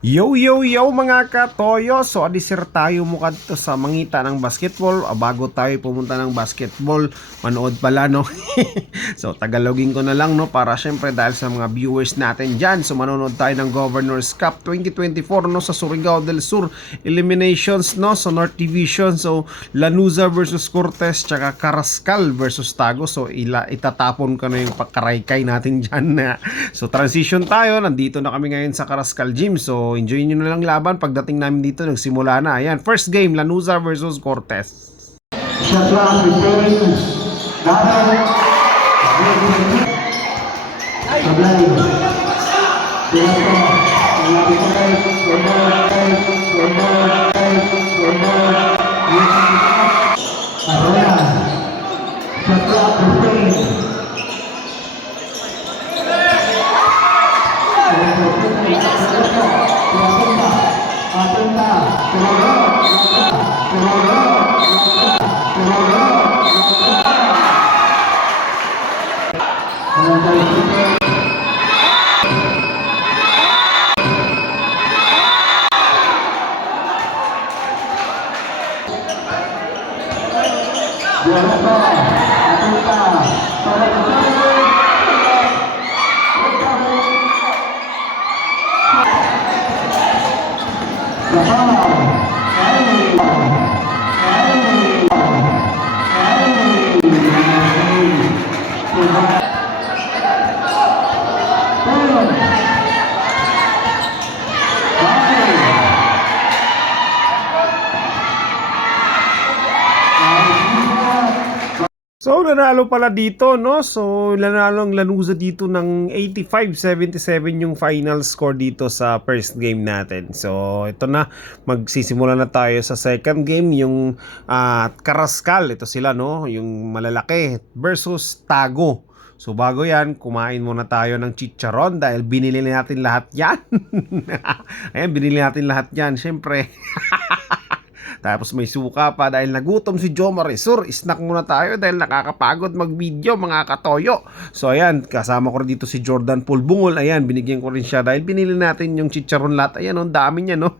Yo yo yo mga katoyo, so adisir tayo mukha dito sa mangita ng basketball. Bago tayo pumunta ng basketball, manood pala no. So tagalogin ko na lang no, para syempre dahil sa mga viewers natin dyan. So manonood tayo ng Governors Cup 2024 no, sa Surigao del Sur eliminations no, sa North Division. So Lanuza versus Cortez, tsaka Carrascal versus Tago. So itatapon ko na yung pagkaraykay natin dyan na. So transition tayo, nandito na kami ngayon sa Carrascal Gym. So enjoy nyo na lang laban. Pagdating namin dito, nagsimula na. Ayan, first game, Lanuza versus Cortez. Shot clock, preparing. Dapat. Sablay. Arroya. Shot clock, preparing. So nanalo pala dito no. So nanalo ang Lanuza dito ng 85-77 yung final score dito sa first game natin. So ito na, magsisimula na tayo sa second game, yung Carrascal, ito sila no, yung malalaki versus Tago. So bago yan, kumain muna tayo ng chicharon dahil binili natin lahat yan. Ayan, binili natin lahat yan syempre. Tapos may suka pa dahil nagutom si Joe Marisur. Snack muna tayo dahil nakakapagod mag-video mga katoyo. So ayan, kasama ko rin dito si Jordan Pulbungol. Ayan, binigyan ko rin siya dahil binili natin yung chicharon lahat. Ayan, ang dami niya no.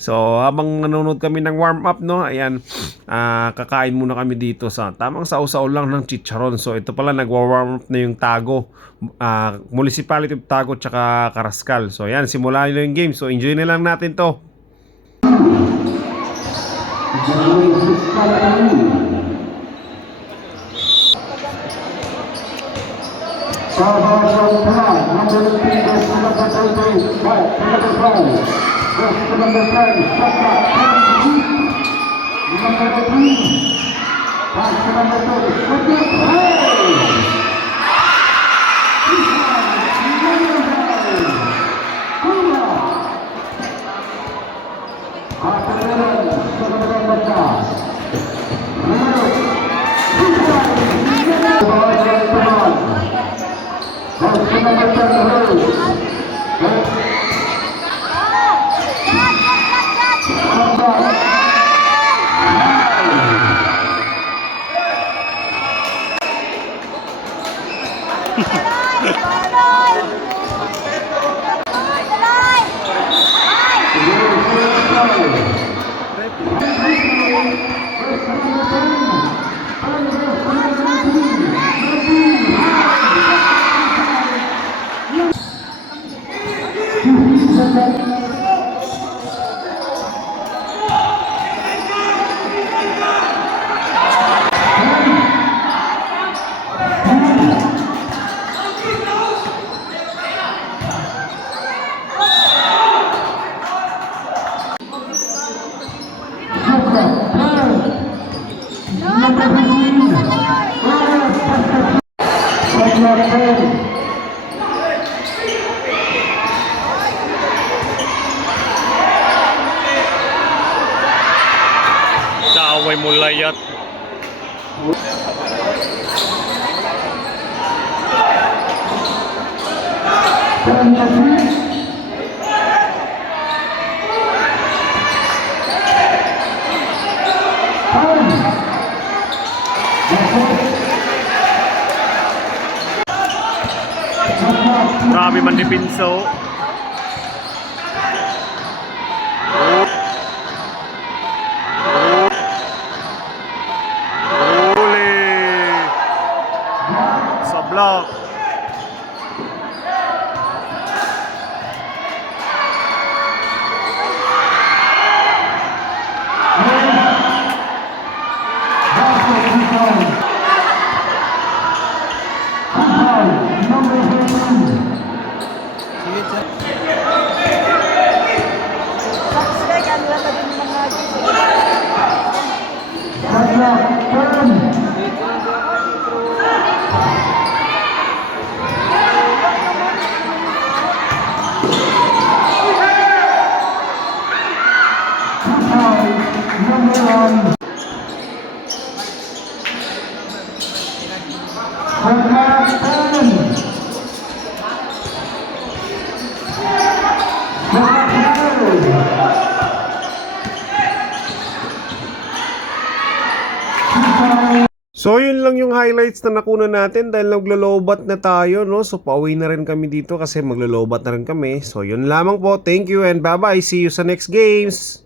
So habang nanonood kami ng warm up no, ayan, kakain muna kami dito sa tamang sausaw lang ng chicharon. So ito pala, nagwa-warm up na yung Tago, Municipality of Tago tsaka Carrascal. So ayan, simulan na yung game. So enjoy na lang natin to. Kaaway mo layat. Grabe man dipinso. Block. So yun lang yung highlights na nakuna natin dahil naglolobat na tayo, no? So pauwi na rin kami dito kasi maglolobat na rin kami. So yun lamang po. Thank you and bye-bye. See you sa next games.